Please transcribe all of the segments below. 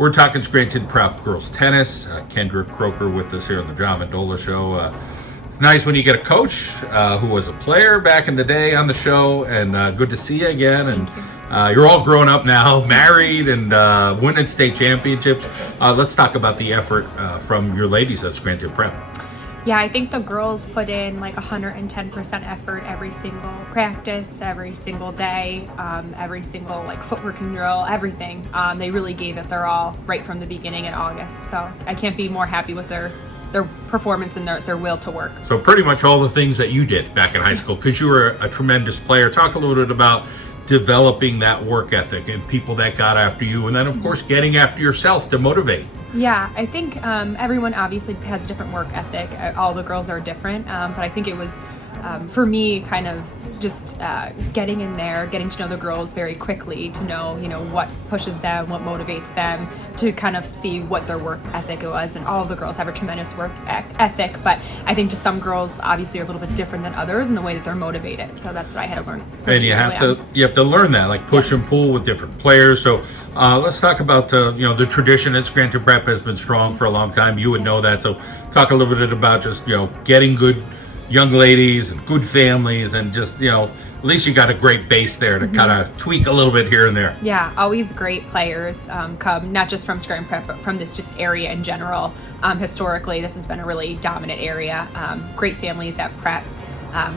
We're talking Scranton Prep girls tennis. Kendra Croker with us here on the John Mendola Show. It's nice when you get a coach who was a player back in the day on the show, and good to see you again. And you're all grown up now, married, and winning state championships. Let's talk about the effort from your ladies at Scranton Prep. Yeah, I think the girls put in like 110% effort every single practice, every single day, every single like footworking drill, everything. They really gave it their all right from the beginning in August. So I can't be more happy with their performance and their will to work. So pretty much all the things that you did back in high school, because you were a tremendous player. Talk a little bit about developing that work ethic and people that got after you, and then of course getting after yourself to motivate. Yeah, I think everyone obviously has a different work ethic. All the girls are different, but I think it was, for me, kind of just getting in there, getting to know the girls very quickly, to know, what pushes them, what motivates them, to kind of see what their work ethic was. And all of the girls have a tremendous work ethic, but I think just some girls obviously are a little bit different than others in the way that they're motivated. So that's what I had to learn. And you have to learn that, like push and pull with different players. So let's talk about the tradition at Scranton Prep has been strong for a long time. You would know that. So talk a little bit about just getting good young ladies and good families, and just at least you got a great base there to kind of tweak a little bit here and there. Yeah, always great players come not just from Scranton Prep, but from this just area in general. Historically, this has been a really dominant area. Great families at Prep.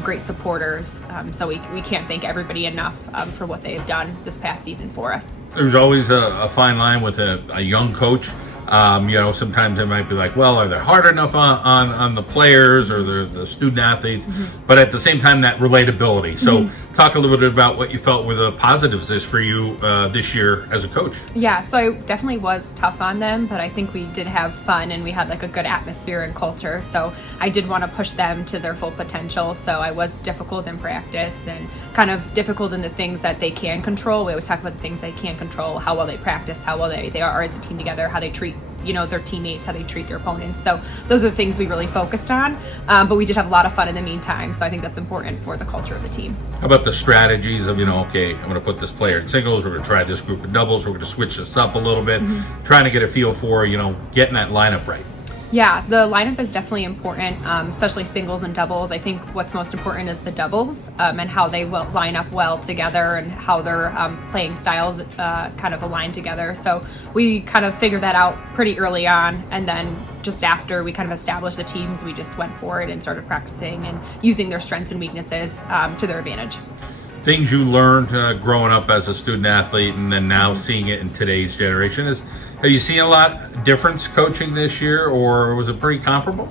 Great supporters, so we can't thank everybody enough for what they have done this past season for us. There's always a fine line with a young coach. Sometimes it might be like, well, are they hard enough on the players or the student athletes? But at the same time, that relatability. So talk a little bit about what you felt were the positives is for you this year as a coach. Yeah, so I definitely was tough on them, but I think we did have fun and we had like a good atmosphere and culture. So I did want to push them to their full potential. So I was difficult in practice and kind of difficult in the things that they can control. We always talk about the things they can't control, how well they practice, how well they are as a team together, how they treat their teammates, how they treat their opponents. So those are the things we really focused on, but we did have a lot of fun in the meantime. So I think that's important for the culture of the team. How about the strategies of, okay, I'm going to put this player in singles, we're going to try this group in doubles, we're going to switch this up a little bit, trying to get a feel for, getting that lineup right. Yeah, the lineup is definitely important, especially singles and doubles. I think what's most important is the doubles and how they will line up well together and how their playing styles kind of align together. So we kind of figured that out pretty early on, and then just after we kind of established the teams, we just went for it and started practicing and using their strengths and weaknesses to their advantage. Things you learned growing up as a student athlete and then now seeing it in today's generation, have you seen a lot difference coaching this year, or was it pretty comparable?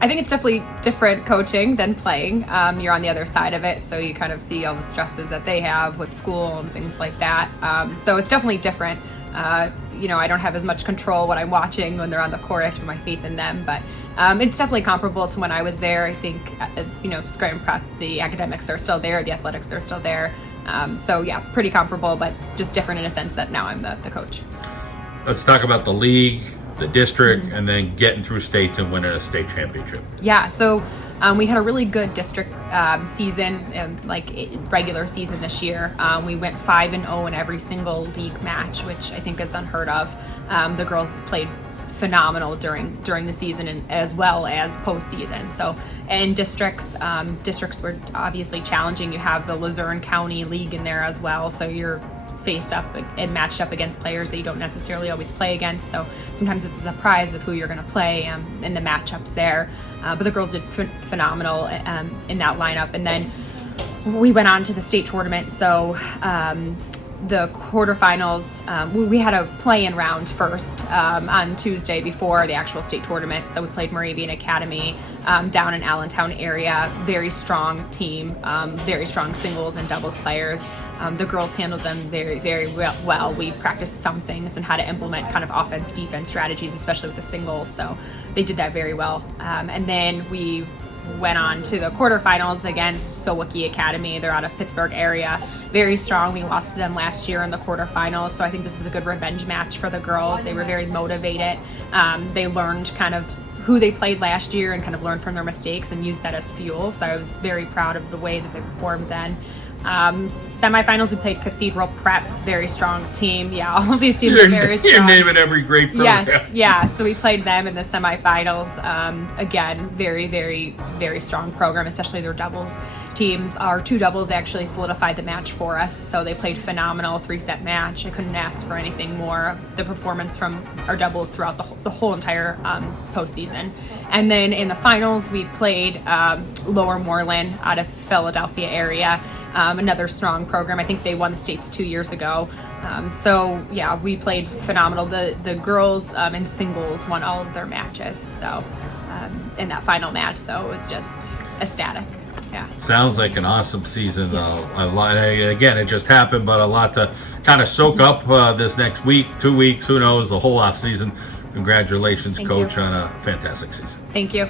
I think it's definitely different coaching than playing. You're on the other side of it, so you kind of see all the stresses that they have with school and things like that. So it's definitely different. I don't have as much control when I'm watching when they're on the court. I have to put my faith in them, but it's definitely comparable to when I was there. I think, Scranton Prep, the academics are still there, the athletics are still there. So yeah, pretty comparable, but just different in a sense that now I'm the coach. Let's talk about the league, the district, and then getting through states and winning a state championship. Yeah, so we had a really good district season, regular season this year. We went 5-0 in every single league match, which I think is unheard of. The girls played phenomenal during the season and as well as postseason. So in districts were obviously challenging. You have the Luzerne County League in there as well, so you're faced up and matched up against players that you don't necessarily always play against. So sometimes it's a surprise of who you're going to play in the matchups there. But the girls did phenomenal in that lineup. And then we went on to the state tournament. So the quarterfinals, we had a play-in round first on Tuesday before the actual state tournament. So we played Moravian Academy down in Allentown area. Very strong team, very strong singles and doubles players. The girls handled them very, very well. We practiced some things and how to implement kind of offense, defense strategies, especially with the singles. So they did that very well. And then we went on to the quarterfinals against Silwicki Academy. They're out of Pittsburgh area. Very strong. We lost to them last year in the quarterfinals, so I think this was a good revenge match for the girls. They were very motivated. They learned kind of who they played last year and kind of learned from their mistakes and used that as fuel. So I was very proud of the way that they performed then. Semifinals, we played Cathedral Prep, very strong team. Yeah, all of these teams are very strong. You're naming every great program. Yes, yeah. So we played them in the semifinals. Again, very, very, very strong program, especially their doubles teams. Our two doubles actually solidified the match for us, so they played phenomenal 3-set match. I couldn't ask for anything more. The performance from our doubles throughout the whole entire postseason. And then in the finals, we played Lower Moreland out of Philadelphia area. Another strong program. I think they won the states 2 years ago. So yeah, we played phenomenal. The girls in singles won all of their matches. So in that final match, so it was just ecstatic. Yeah. Sounds like an awesome season. A lot, again, it just happened, but a lot to kind of soak up this next week, 2 weeks, who knows, the whole off season. Congratulations, Thank Coach, you. on a fantastic season. Thank you.